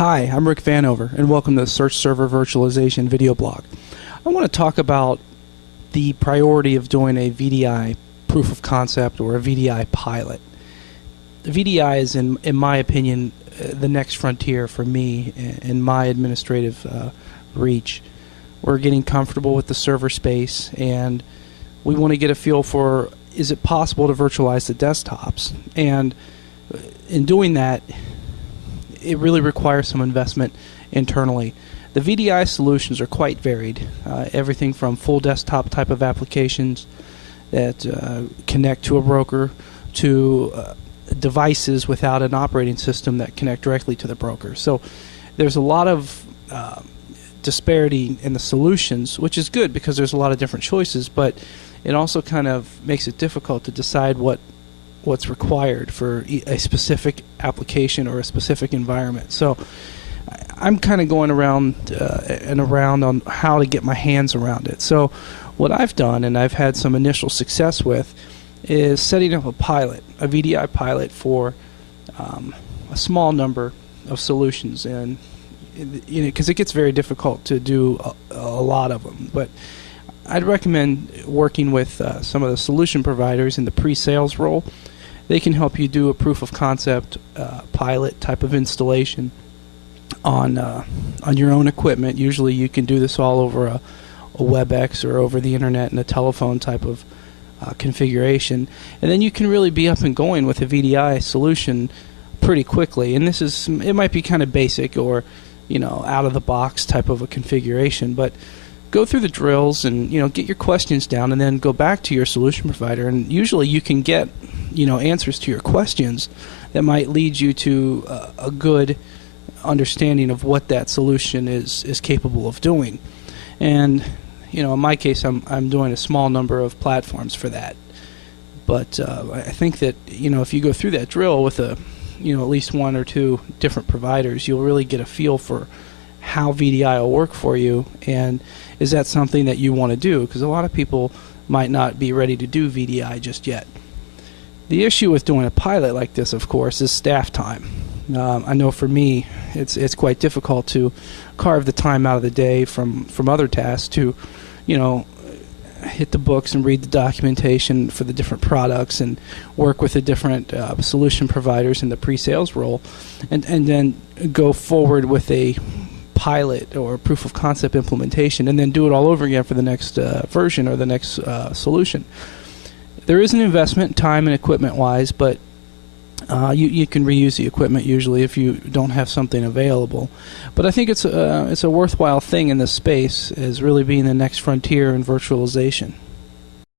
Hi, I'm Rick Vanover, and welcome to the Search Server Virtualization video blog. I want to talk about the priority of doing a VDI proof of concept or a VDI pilot. The VDI is, in my opinion, the next frontier for me in my administrative reach. We're getting comfortable with the server space, and we want to get a feel for, is it possible to virtualize the desktops? And in doing that, it really requires some investment internally. The VDI solutions are quite varied. Everything from full desktop type of applications that connect to a broker to devices without an operating system that connect directly to the broker. So there's a lot of disparity in the solutions, which is good because there's a lot of different choices, but it also kind of makes it difficult to decide what's required for a specific application or a specific environment. So I'm kind of going around and around on how to get my hands around it. So what I've done, and I've had some initial success with, is setting up a pilot, a VDI pilot for a small number of solutions, and because it gets very difficult to do a lot of them. But I'd recommend working with some of the solution providers in the pre-sales role. They can help you do a proof of concept pilot type of installation on your own equipment. Usually you can do this all over a WebEx or over the internet in a telephone type of configuration, and then you can really be up and going with a VDI solution pretty quickly. And it might be kind of basic or out of the box type of a configuration, but go through the drills and get your questions down, and then go back to your solution provider, and usually you can get answers to your questions that might lead you to a good understanding of what that solution is capable of doing. And in my case, I'm doing a small number of platforms for that. But I think that if you go through that drill with at least one or two different providers, you'll really get a feel for how VDI will work for you, and is that something that you want to do? Because a lot of people might not be ready to do VDI just yet. The issue with doing a pilot like this, of course, is staff time. I know for me, it's quite difficult to carve the time out of the day from other tasks to, hit the books and read the documentation for the different products and work with the different solution providers in the pre-sales role, and then go forward with a pilot or proof of concept implementation, and then do it all over again for the next version or the next solution. There is an investment, time and equipment-wise, but you can reuse the equipment usually if you don't have something available. But I think it's a worthwhile thing in this space, as really being the next frontier in virtualization.